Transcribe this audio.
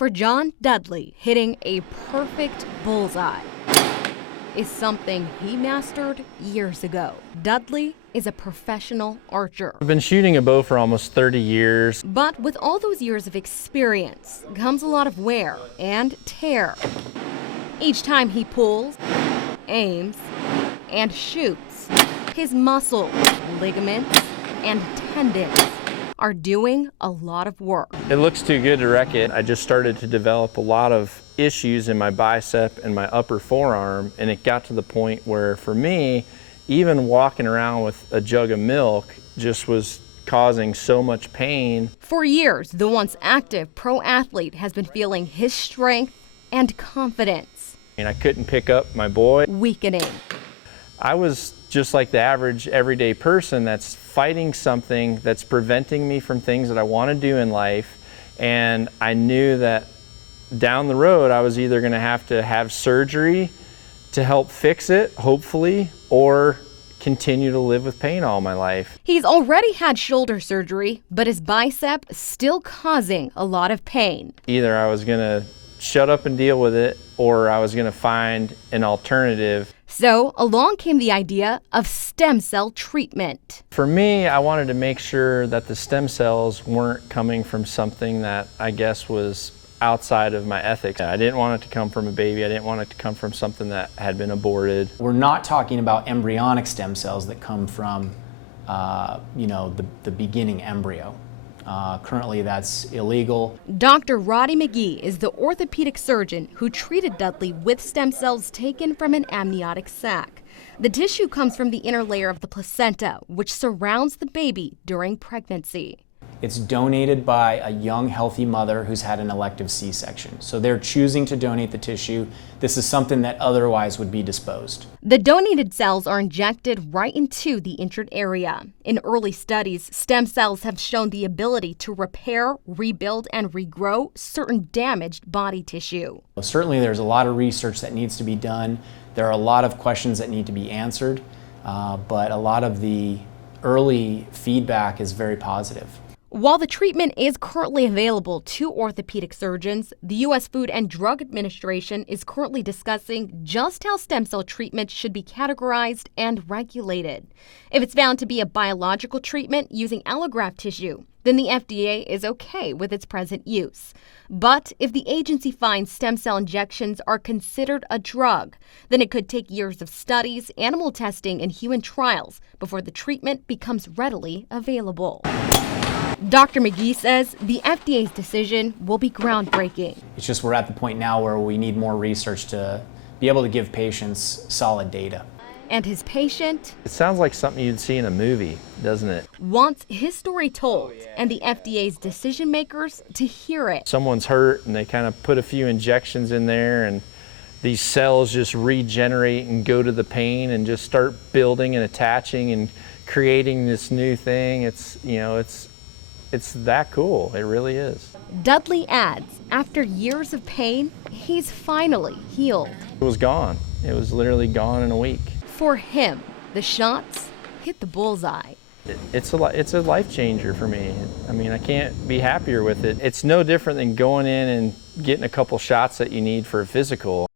For John Dudley, hitting a perfect bullseye is something he mastered years ago. Dudley is a professional archer. I've been shooting a bow for almost 30 years. But with all those years of experience comes a lot of wear and tear. Each time he pulls, aims, and shoots, his muscles, ligaments, and tendons are doing a lot of work. It looks too good to wreck it. I just started to develop a lot of issues in my bicep and my upper forearm, and it got to the point where, for me, even walking around with a jug of milk just was causing so much pain. For years, the once active pro athlete has been feeling his strength and confidence I couldn't pick up my boy. weakening. I was just like the average everyday person that's fighting something that's preventing me from things that I want to do in life, and I knew that down the road I was either going to have surgery to help fix it, hopefully, or continue to live with pain all my life. He's already had shoulder surgery, but his bicep still causing a lot of pain. Either I was going to shut up and deal with it, or I was going to find an alternative. So along came the idea of stem cell treatment. For me, I wanted to make sure that the stem cells weren't coming from something that I guess was outside of my ethics. I didn't want it to come from a baby. I didn't want it to come from something that had been aborted. We're not talking about embryonic stem cells that come from, the beginning embryo. Currently, that's illegal. Dr. Roddy McGee is the orthopedic surgeon who treated Dudley with stem cells taken from an amniotic sac. The tissue comes from the inner layer of the placenta, which surrounds the baby during pregnancy. It's donated by a young, healthy mother who's had an elective C-section. So they're choosing to donate the tissue. This is something that otherwise would be disposed. The donated cells are injected right into the injured area. In early studies, stem cells have shown the ability to repair, rebuild, and regrow certain damaged body tissue. Certainly there's a lot of research that needs to be done. There are a lot of questions that need to be answered, but a lot of the early feedback is very positive. While the treatment is currently available to orthopedic surgeons, the U.S. Food and Drug Administration is currently discussing just how stem cell treatment should be categorized and regulated. If it's found to be a biological treatment using allograft tissue, then the FDA is okay with its present use. But if the agency finds stem cell injections are considered a drug, then it could take years of studies, animal testing, and human trials before the treatment becomes readily available. Dr. McGee says the FDA's decision will be groundbreaking. It's just we're at the point now where we need more research to be able to give patients solid data. And his patient It sounds like something you'd see in a movie, doesn't it? wants his story told and the FDA's decision makers to hear it. Someone's hurt and they kind of put a few injections in there, and these cells just regenerate and go to the pain and just start building and attaching and creating this new thing. It's that cool. It really is. Dudley adds, after years of pain, he's finally healed. It was gone. It was literally gone in a week. For him, the shots hit the bullseye. It's a life changer for me. I mean, I can't be happier with it. It's no different than going in and getting a couple shots that you need for a physical.